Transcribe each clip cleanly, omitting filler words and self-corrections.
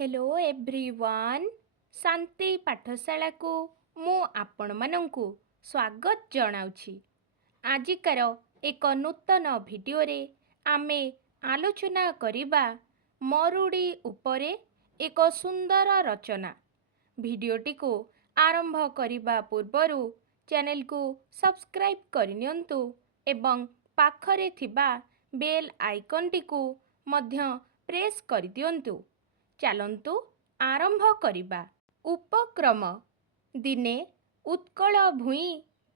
Hello everyone शांति पाठशाला को मु आपण मानंकु स्वागत जनाउछि। आजिकार एक नूतन भिडियो रे आमे आलोचना करिबा मरुड़ी उपरे एक सुंदर रचना। भिडियोटी को आरंभ करिबा पूर्वरु चैनल को सब्सक्राइब करनियंतु एवं पाखरे थिबा बेल आइकन को मध्य प्रेस कर दियंतु। चलंतु आरंभ करिबा। उपक्रम दिने उत्कल भूई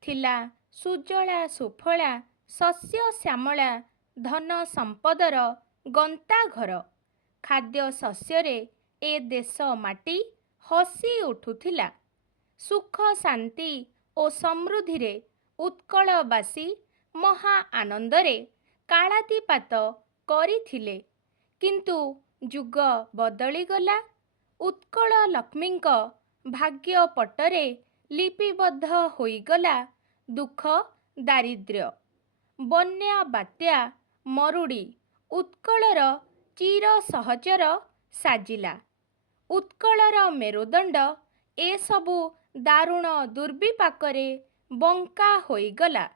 थिला सुजला सुफला शस्य श्यामला धन संपदर गंता घर। खाद्य शस्यरे ए देश माटी हसी उठुथिला। सुख शांति और समृद्धि रे उत्कलवासी महा आनंदरे कालातिपात करिथिले। किंतु जुग बदली गला। उत्कल लक्ष्मींक भाग्य पटरे लिपिबद्ध होईगला दुख दारिद्र्य। बन्या बात्या मरुड़ी उत्कलर चिर सहचर साजिला। उत्कलर मेरुदंड ए सबु दारुण दुर्विपाकरे बंका होईगला।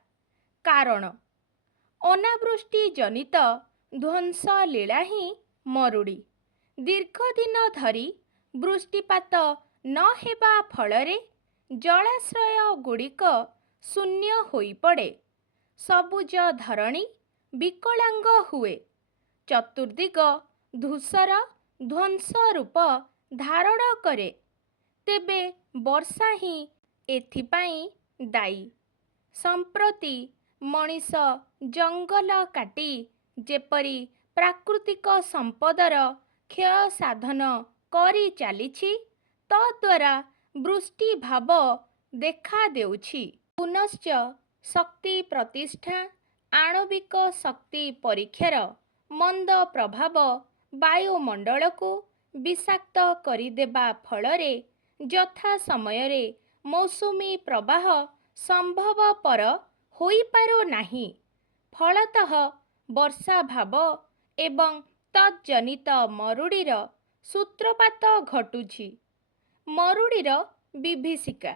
कारण अनावृष्टि जनित ध्वंस लीला ही मरुड़ी। दीर्घदिन धरी वृष्टिपात न हेबा फलरे जलाश्रय गुड़िक शून्य होई पड़े। सबुज धरणी विकलांग हुए। चतुर्दिग धूसर ध्वंस रूप धारण करे। तेबे वर्षा ही एथिपाई दायी। संप्रति मनीष जंगल काटी जेपरी प्राकृतिक संपदर क्षय साधन करी चालिछि तद्वारा वृष्टि भाव देखा देउछि। पुनश्च शक्ति प्रतिष्ठा आणविक शक्ति परीक्षार मंद प्रभाव वायुमंडल को विषाक्त करिदेबा फलरे यथा समयरे मौसुमी प्रवाह संभवपर होई पारो नाही। फलतः वर्षा भाव एवं तज्जनित मरुड़ीर सूत्रपात घटुछि। मरुड़ीर विभीषिका।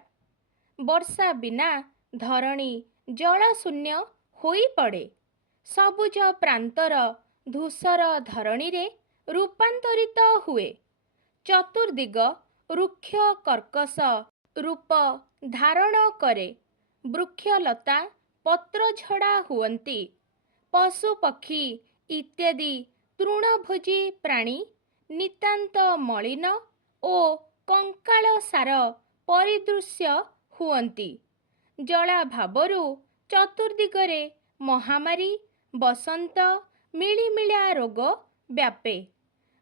वर्षा बिना धरणी जलशून्य होई पड़े। सबुज प्रांतर धूसर धरणी रे रूपांतरित हुए। चतुर्दिग रुक्ष कर्कश रूप धारण करे। वृक्षलता पत्रझड़ा हुअन्ति। पशु पक्षी इत्यादि तृणभोजी प्राणी नितांत मलिन ओ कंकाल सार परिदृश्य हुअन्ति। जलाभावरु चतुर्दिगरे महामारी बसंत मिलिमिळा रोग व्यापे।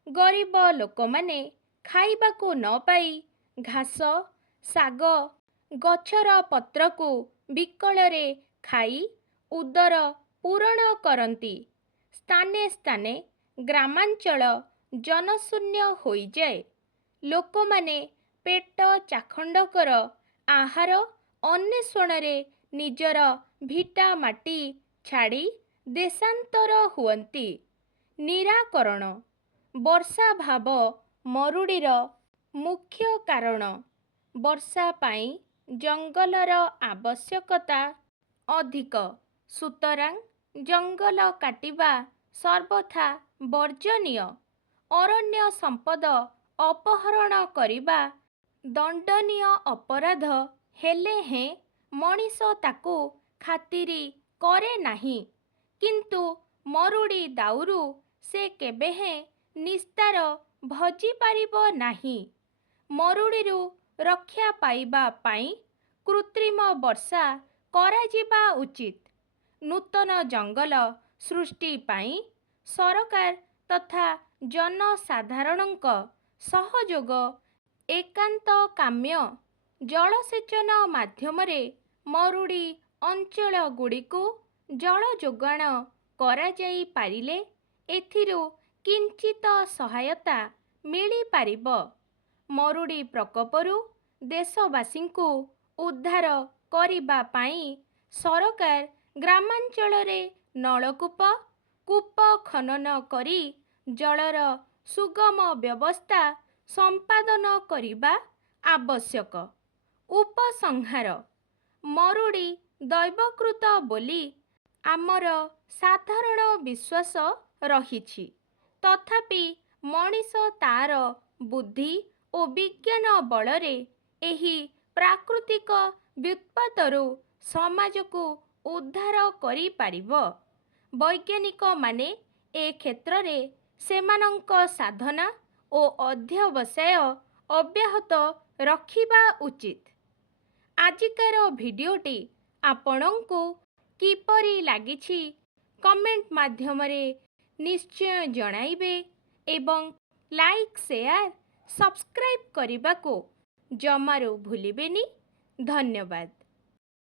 गरीब लोकमाने खाइबाकू न पाई घास साग गछर पत्रकू बिकଳରେ खाई उदर पूरण करती। स्थाने स्थाने ग्रामांचल जनशून्य होई जाए। लोकमाने पेट चाखंडकर आहार अन्वेषणरे निजर भिटा माटी छाड़ी देशांतर हुअन्ति। निराकरण। वर्षा भाव मरुड़ीर मुख्य कारण। वर्षा पाई जंगलर आवश्यकता अधिक। सुतरां जंगल काटिबा सर्वथा वर्जनीय। अरण्य संपद अपहरण करिबा दंडनीय अपराध हेले हें मनीष ताकू खातिरी करे नाही। किंतु मरुड़ी दाउरू से केबे हें निस्तार भजी पारिबो नाही। मरुड़ीरू रक्षा पाइबा पाई कृत्रिम वर्षा कराजिबा उचित। नूतन जंगल सृष्टि पाई सरकार तथा जनसाधारणक सहयोग एकांत काम्य। जलसेचन माध्यमरे मरुड़ी अंचल गुड़िकु जल जोगाण करा जाई पारिले एथिरु किंचित सहायता मिली पारिबो। मरुड़ी प्रकोपरु देशवासींकु उद्धार करिबा पाई सरकार ग्रामांचलरे नलकूप कूप खनन करी जलर सुगम व्यवस्था ସମ୍ପାଦନ କରିବା ଆବଶ୍ୟକ। ଉପସଂହାର ମରୁଡ଼ି ଦୈବକୃତ ବୋଲି ଆମର ସାଧାରଣ ବିଶ୍ୱାସ ରହିଛି। ତଥାପି ମଣିଷ ତାର ବୁଦ୍ଧି ଓ ବିଜ୍ଞାନ ବଳରେ ଏହି ପ୍ରାକୃତିକ ବ୍ୟୁତ୍ପାତରୁ ସମାଜକୁ ଉଦ୍ଧାର କରିପାରିବ। ବୈଜ୍ଞାନିକମାନେ ଏ କ୍ଷେତ୍ରରେ ସେମାନଙ୍କ ସାଧନା ଓ ଅଧ୍ୟବସାୟ ଅବ୍ୟାହତ ରଖିବା ଉଚିତ। ଆଜିକାର ଭିଡ଼ିଓଟି ଆପଣଙ୍କୁ କିପରି ଲାଗିଛି କମେଣ୍ଟ ମାଧ୍ୟମରେ ନିଶ୍ଚୟ ଜଣାଇବେ ଏବଂ ଲାଇକ୍, ସେୟାର, ସବସ୍କ୍ରାଇବ୍ କରିବାକୁ ଜମାରୁ ଭୁଲିବେନି। ଧନ୍ୟବାଦ।